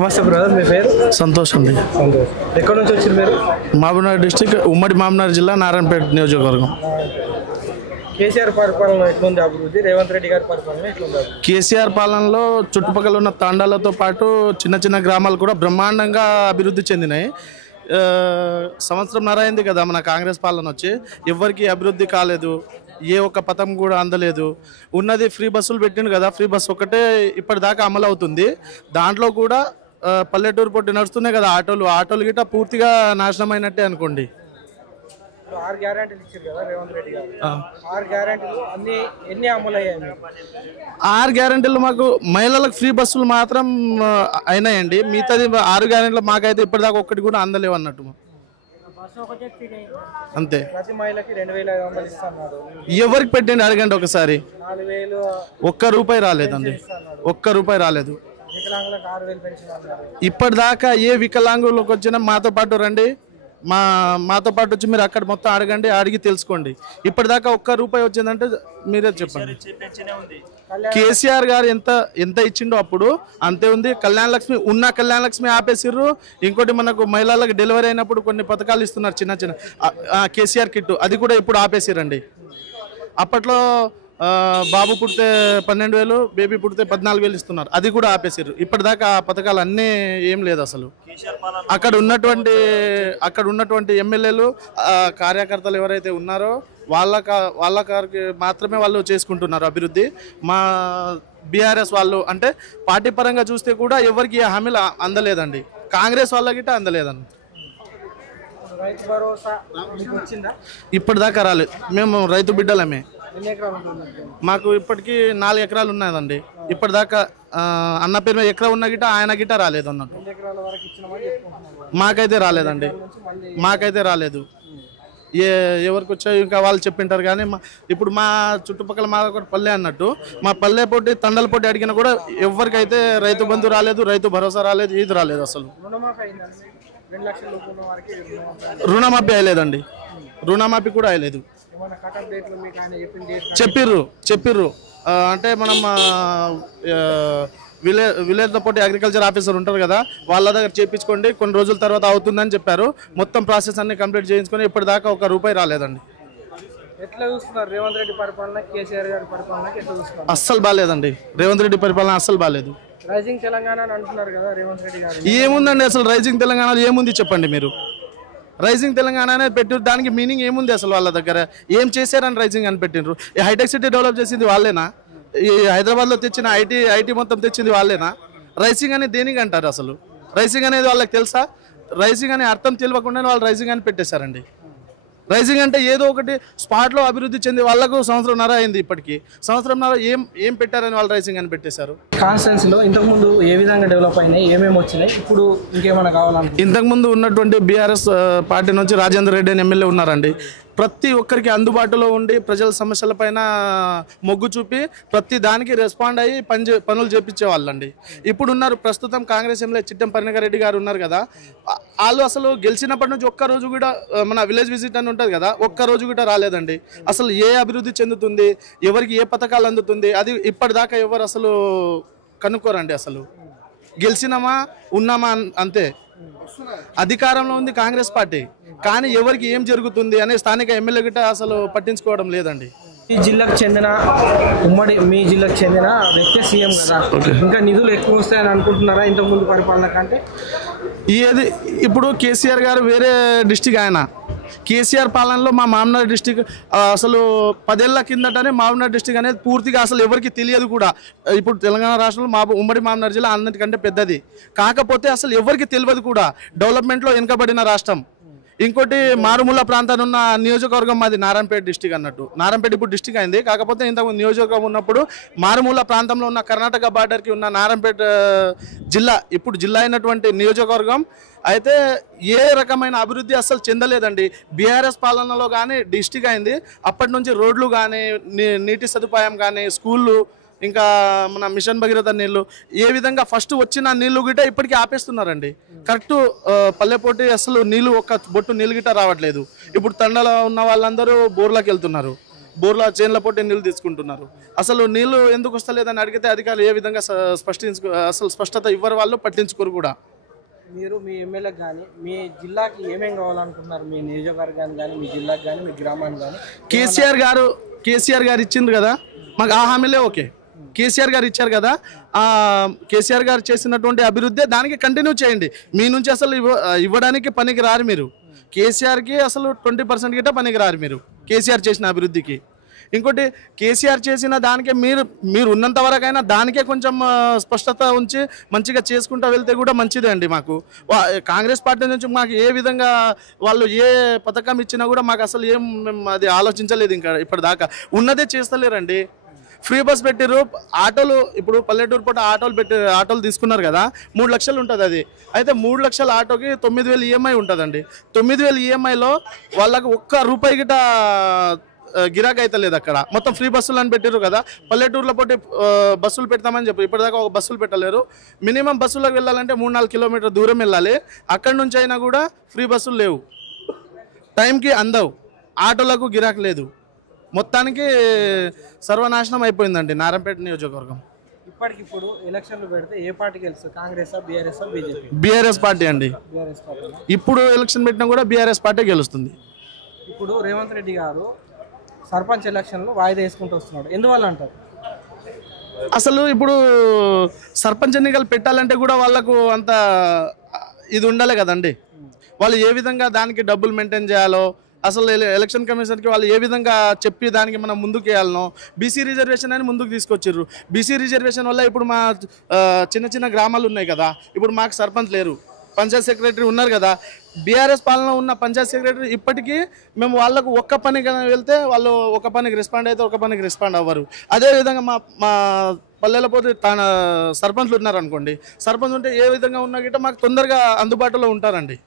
నమస్తే బ్రదర్, మీ పేరు? సంతోష్ అండి. సంతోష్. ఎక్కడ నుంచి వచ్చారు మీరు? మహబూబ్నగర్ డిస్టిక్, ఉమ్మడి మహబూబ్నగర్ జిల్లా, నారాయణపేట నియోజకవర్గం. కేసీఆర్ పరిపాలన ఎట్లుంది అభివృద్ధి? రేవంత్ రెడ్డి గారి పరిపాలన ఎట్లుంది? కేసీఆర్ పాలనలో చుట్టుపక్కల ఉన్న తాండాలతో పాటు చిన్న చిన్న గ్రామాలు కూడా బ్రహ్మాండంగా అభివృద్ధి చెందినాయి. సంవత్సరంన్నర అయింది కదా మన కాంగ్రెస్ పాలన వచ్చి, ఎవరికి అభివృద్ధి కాలేదు, ఏ ఒక్క పథకం కూడా అందలేదు. ఉన్నది ఫ్రీ బస్సులు పెట్టిండు కదా, ఫ్రీ బస్సు ఒకటే ఇప్పటిదాకా అమలు అవుతుంది. దాంట్లో కూడా పల్లెటూరు పొట్టి నడుస్తున్నాయి కదా ఆటోలు గిట్ట పూర్తిగా నాశనం అయినట్టే అనుకోండి. 6 గ్యారెంటీలు ఇచ్చారు కదా రేవంత్ రెడ్డి గారు. 6 గ్యారెంటీలు ఎన్ని అమలు అయ్యాయి? 6 గ్యారెంటీలు మాకు మహిళలకు ఫ్రీ బస్సులు మాత్రం అయినాయండి. మిగతాది 6 గ్యారెంటీలు మాకైతే ఇప్పటిదాకా ఒక్కటి కూడా అందలేవు అన్నట్టు. అంతే. ప్రతి మహిళకి 2500 ఇస్తున్నారు. ఎవరికి పెట్టండి అడగండి ఒకసారి. 4000. ఒక్క రూపాయి రాలేదండి, ఒక్క రూపాయి రాలేదు. వికలాంగులకు 6000 పెన్షన్ అన్నారు. ఇప్పటిదాకా ఏ వికలాంగులకు వచ్చినా మాతో పాటు రండి, మాతో పాటు వచ్చి మీరు అక్కడ మొత్తం అడగండి, అడిగి తెలుసుకోండి. ఇప్పటిదాకా ఒక్క రూపాయి వచ్చిందంటే మీరే చెప్పండి. కేసీఆర్ గారు ఎంత ఇచ్చిండో అప్పుడు అంతే ఉంది. కళ్యాణ లక్ష్మి ఆపేసిర్రు. ఇంకోటి మనకు మహిళలకు డెలివరీ అయినప్పుడు కొన్ని పథకాలు ఇస్తున్నారు, చిన్న చిన్న కేసీఆర్ కిట్, అది కూడా ఇప్పుడు ఆపేసిరండి. అప్పట్లో బాబు పుడితే 12,000, బేబీ పుడితే 14,000 ఇస్తున్నారు, అది కూడా ఆపేసారు. ఇప్పటిదాకా ఆ పథకాలు అన్నీ ఏం లేదు అసలు. అక్కడ ఉన్నటువంటి ఎమ్మెల్యేలు కార్యకర్తలు ఎవరైతే ఉన్నారో వాళ్ళకి మాత్రమే వాళ్ళు చేసుకుంటున్నారు అభివృద్ధి. మా బీఆర్ఎస్ వాళ్ళు అంటే పార్టీ పరంగా చూస్తే కూడా ఎవరికి హామీలు అందలేదండి. కాంగ్రెస్ వాళ్ళకిట అందలేదండి. రైతు భరోసా వచ్చిందా? ఇప్పటిదాకా రాలేదు. మేము రైతు బిడ్డలమే. మాకు ఇప్పటికీ 4 ఎకరాలు ఉన్నదండి. ఇప్పటిదాకా అన్న పేరు మీద ఎకరా ఉన్న గిట్ట ఆయన గిట్ట రాలేదు అన్నట్టు. మాకైతే రాలేదండి, మాకైతే రాలేదు. ఎవరికి వచ్చాయో ఇంకా వాళ్ళు చెప్పింటారు. కానీ ఇప్పుడు మా చుట్టుపక్కల మా ఒక పల్లె అన్నట్టు, మా పల్లె పోటీ తండల పోటీ అడిగినా కూడా ఎవరికైతే రైతు బంధు రాలేదు, రైతు భరోసా రాలేదు, ఇది రాలేదు అసలు. రుణమాఫీ అయ్యలేదండి, రుణమాఫీ కూడా అయ్యలేదు. చెప్పిర్రు అంటే మనం విలేజ్ పోటీ అగ్రికల్చర్ ఆఫీసర్ ఉంటారు కదా, వాళ్ళ దగ్గర చేయించుకోండి, కొన్ని రోజుల తర్వాత అవుతుందని చెప్పారు. మొత్తం ప్రాసెస్ అన్ని కంప్లీట్ చేయించుకొని ఇప్పటిదాకా ఒక్క రూపాయి రాలేదండి. ఎట్లా చూస్తున్నారు రేవంత్ రెడ్డి పరిపాలన, కేసీఆర్ గారి పరిపాలన ఎట్లా చూస్తున్నారు? అస్సలు బాగాలేదండి, రేవంత్ రెడ్డి పరిపాలన అస్సలు బాగాలేదు. రైజింగ్ తెలంగాణ అంటున్నారు కదా రేవంత్ రెడ్డి గారు. ఏముందండి అసలు రైజింగ్ తెలంగాణలో ఏముంది చెప్పండి మీరు. రైజింగ్ తెలంగాణ అనేది పెట్టారు, దానికి మీనింగ్ ఏముంది అసలు? వాళ్ళ దగ్గర ఏం చేశారని రైజింగ్ అని పెట్టినరు? ఈ హైటెక్ సిటీ డెవలప్ చేసింది వాళ్ళేనా? ఈ హైదరాబాద్లో తెచ్చిన ఐటీ మొత్తం తెచ్చింది వాళ్ళేనా? రైజింగ్ అనేది దేనికి అంటారు అసలు? రైజింగ్ అనేది వాళ్ళకి తెలుసా? రైజింగ్ అనే అర్థం తెలియకుండానే వాళ్ళు రైజింగ్ అని పెట్టేశారండి. రైజింగ్ అంటే ఏదో ఒకటి స్పాట్లో అభివృద్ధి చెంది వాళ్ళకు సంవత్సరంన్నర అయింది. ఇప్పటికీ సంవత్సరంన్నర ఏం పెట్టారని వాళ్ళు రైజింగ్ అని పెట్టేశారు. కాన్స్టిట్యున్సీలో ఇంతకుముందు ఏ విధంగా డెవలప్ అయినాయి, ఏమేమి వచ్చినాయి, ఇప్పుడు ఇంకేమైనా కావాలంటే? ఇంతకుముందు ఉన్నటువంటి బీఆర్ఎస్ పార్టీ నుంచి రాజేందర్ రెడ్డి అని ఎమ్మెల్యే ఉన్నారండి. ప్రతి ఒక్కరికి అందుబాటులో ఉండి ప్రజల సమస్యలపైన మొగ్గు చూపి ప్రతి దానికి రెస్పాండ్ అయ్యి పనులు చేపించే వాళ్ళండి. ఇప్పుడు ఉన్నారు ప్రస్తుతం కాంగ్రెస్ ఎమ్మెల్యే చిట్టెం పరిణగారెడ్డి గారు ఉన్నారు కదా, వాళ్ళు అసలు గెలిచినప్పటి నుంచి ఒక్కరోజు కూడా మన విలేజ్ విజిట్ అని ఉంటుంది కదా, ఒక్కరోజు కూడా రాలేదండి. అసలు ఏ అభివృద్ధి చెందుతుంది, ఎవరికి ఏ పథకాలు అందుతుంది, అది ఇప్పటిదాకా ఎవరు అసలు కనుక్కోరండి. అసలు గెలిచినామా ఉన్నామా అంతే. అధికారంలో ఉంది కాంగ్రెస్ పార్టీ, కానీ ఎవరికి ఏం జరుగుతుంది అనే స్థానిక ఎమ్మెల్యే గిట్ట అసలు పట్టించుకోవడం లేదండి. మీ జిల్లాకు చెందిన మీ జిల్లాకు చెందిన వ్యక్తి సీఎం కదా, ఇంకా నిధులు ఎక్కువ వస్తాయని అనుకుంటున్నారా ఇంతకుముందు పరిపాలన కంటే? ఏది ఇప్పుడు కేసీఆర్ గారు వేరే డిస్టిక్, ఆయన కేసీఆర్ పాలనలో మా మహబూబ్నగర్ డిస్టిక్ అసలు 10 ఏళ్ల కిందటనే మహబూబ్నగర్ డిస్టిక్ అనేది పూర్తిగా అసలు ఎవరికి తెలియదు కూడా. ఇప్పుడు తెలంగాణ రాష్ట్రంలో ఉమ్మడి మహబూబ్నగర్ జిల్లా అన్నిటికంటే పెద్దది, కాకపోతే అసలు ఎవరికి తెలియదు కూడా. డెవలప్మెంట్లో వెనుకబడిన రాష్ట్రం. ఇంకోటి మారుమూల ప్రాంతాన్ని ఉన్న నియోజకవర్గం మాది నారాయణపేట డిస్టిక్ అన్నట్టు. నారాయణపేట ఇప్పుడు డిస్టిక్ అయింది, కాకపోతే ఇంతకు నియోజకవర్గం ఉన్నప్పుడు మారుమూల ప్రాంతంలో ఉన్న కర్ణాటక బార్డర్కి ఉన్న నారాయణపేట జిల్లా ఇప్పుడు జిల్లా అయినటువంటి నియోజకవర్గం అయితే ఏ రకమైన అభివృద్ధి అసలు చెందలేదండి. బీఆర్ఎస్ పాలనలో కానీ డిస్టిక్ అయింది, అప్పటి నుంచి రోడ్లు కానీ నీటి సదుపాయం కానీ స్కూళ్ళు ఇంకా మన మిషన్ భగీరథ నీళ్ళు ఏ విధంగా ఫస్ట్ వచ్చిన నీళ్లు గిట్ట ఇప్పటికీ ఆపేస్తున్నారండి. కరెక్ట్ పల్లెపోటీ అసలు నీళ్ళు ఒక్క బొట్టు నీళ్ళు గిట్ట రావట్లేదు. ఇప్పుడు తండలో ఉన్న వాళ్ళందరూ బోర్లకు వెళ్తున్నారు. బోర్ల చేన్ల పొట్టి నీళ్ళు తీసుకుంటున్నారు. అసలు నీళ్లు ఎందుకు వస్తలేదని అడిగితే అధికారులు ఏ విధంగా స్పష్టత ఇవ్వరు, వాళ్ళు పట్టించుకోరు కూడా. మీరు మీ ఎమ్మెల్యేకి కానీ మీ జిల్లాకి ఏమేం కావాలనుకుంటున్నారు? మీ నియోజకవర్గానికి కానీ, మీ జిల్లాకి కానీ, మీ గ్రామానికి కానీ? కేసీఆర్ గారు ఇచ్చింది కదా మాకు, ఆ హామీలే ఓకే. కేసీఆర్ గారు ఇచ్చారు కదా, కేసీఆర్ గారు చేసినటువంటి అభివృద్ధి దానికి కంటిన్యూ చేయండి. మీ నుంచి అసలు ఇవ్వడానికి పనికి రారు మీరు. కేసీఆర్కి అసలు 20% గిట్ట పనికి రారు మీరు కేసీఆర్ చేసిన అభివృద్ధికి. ఇంకోటి, కేసీఆర్ చేసిన దానికే మీరు ఉన్నంత వరకైనా దానికే కొంచెం స్పష్టత ఉంచి మంచిగా చేసుకుంటూ వెళ్తే కూడా మంచిదే అండి. మాకు కాంగ్రెస్ పార్టీ నుంచి మాకు ఏ విధంగా వాళ్ళు ఏ పథకం ఇచ్చినా కూడా మాకు అసలు ఏం అది ఆలోచించలేదు. ఇంకా ఇప్పటిదాకా ఉన్నదే చేస్తలేరండి. ఫ్రీ బస్ పెట్టిర్రు, ఆటోలు ఇప్పుడు పల్లెటూరు పూట ఆటోలు తీసుకున్నారు కదా, 3 లక్షలు ఉంటుంది అది. అయితే 3 లక్షల ఆటోకి 9,000 ఈఎంఐ ఉంటుందండి. 9,000 ఈఎంఐలో వాళ్ళకి ₹1 గిట గిరాకీ అయితే లేదు. అక్కడ మొత్తం ఫ్రీ బస్సులు అని పెట్టారు కదా. పల్లెటూరులో పోటీ బస్సులు పెడతామని చెప్పి ఇప్పటిదాకా ఒక బస్సులు పెట్టలేరు. మినిమం బస్సులకు వెళ్ళాలంటే 3-4 కిలోమీటర్ దూరం వెళ్ళాలి. అక్కడి నుంచి అయినా కూడా ఫ్రీ బస్సులు లేవు, టైంకి అందవు, ఆటోలకు గిరాకీ లేదు. మొత్తానికి సర్వనాశనం అయిపోయిందండి నారాయణపేట నియోజకవర్గం. ఇప్పటికిప్పుడు ఎలక్షన్లు పెడితే ఏ పార్టీ గెలుస్తుంది? Congress, BRS, BJP? BRS party అండి. BRS party. ఇప్పుడు ఎలక్షన్ పెట్టినా కూడా బీఆర్ఎస్ పార్టీ గెలుస్తుంది. ఇప్పుడు రేవంత్ రెడ్డి గారు సర్పంచ్ ఎలక్షన్లు వాయిదా వేసుకుంటూ వస్తున్నాడు, ఎందువల్ల అంటారు? అసలు ఇప్పుడు సర్పంచ్ ఎన్నికలు పెట్టాలంటే కూడా వాళ్ళకు అంత ఇది ఉండాలి కదండి. వాళ్ళు ఏ విధంగా దానికి డబ్బులు మెయింటైన్ చేయాలో, అసలు ఎలక్షన్ కమిషన్కి వాళ్ళు ఏ విధంగా చెప్పి దానికి మనం ముందుకు వేయాలనో. బీసీ రిజర్వేషన్ అని ముందుకు తీసుకొచ్చారు. బీసీ రిజర్వేషన్ వల్ల ఇప్పుడు మా చిన్న గ్రామాలు ఉన్నాయి కదా, ఇప్పుడు మాకు సర్పంచ్ లేరు, పంచాయత్ సెక్రటరీ ఉన్నారు కదా. బీఆర్ఎస్ పాలన ఉన్న పంచాయత్ సెక్రటరీ ఇప్పటికీ మేము వాళ్ళకు ఒక్క పనికి వెళ్తే వాళ్ళు ఒక పనికి రెస్పాండ్ అయితే ఒక పనికి రెస్పాండ్ అవ్వరు. అదేవిధంగా మా పల్లెల పోతే తన సర్పంచ్లు ఉన్నారనుకోండి, సర్పంచ్ ఉంటే ఏ విధంగా ఉన్నా గిట్ట మాకు తొందరగా అందుబాటులో ఉంటారండి.